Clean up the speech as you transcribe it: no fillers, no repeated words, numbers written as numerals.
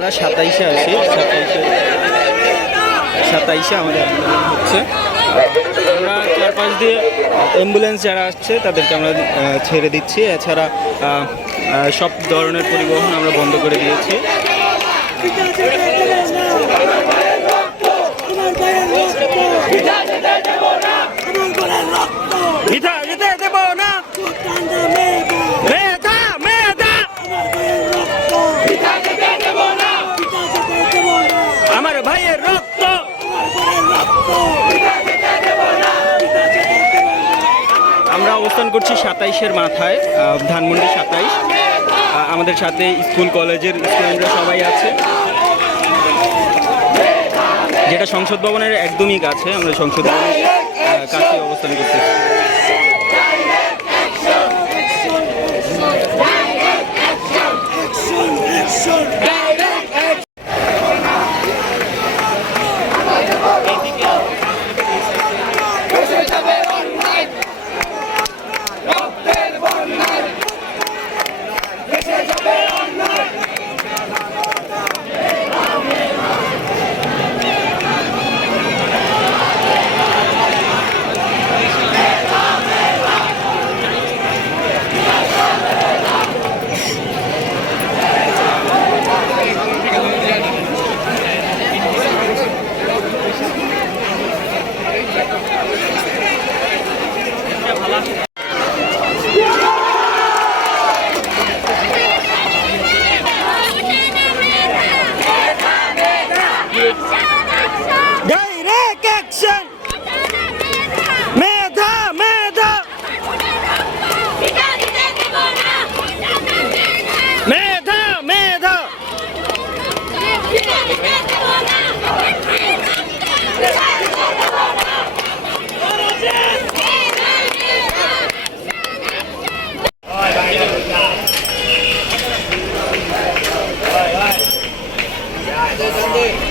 আমরা 27-এ আসি, 27-এ আমাদের হচ্ছে। আমরা চারপাশ দিয়ে অ্যাম্বুলেন্স যারা আসছে তাদেরকে আমরা ছেড়ে দিচ্ছি। এছাড়া সব ধরনের পরিবহন আমরা বন্ধ করে দিয়েছি। আমার ভাইয়ের রক্ত আমরা অবস্থান করছি 27-এর মাথায়, ধানমন্ডি 27। আমাদের সাথে স্কুল কলেজের স্টুডেন্টরা সবাই আছে, যেটা সংসদ ভবনের একদমই কাছে। আমরা সংসদ ভবনের কাছে অবস্থান করতেছি। Direct action! মেধা মেধা মেধা মেধা Bye.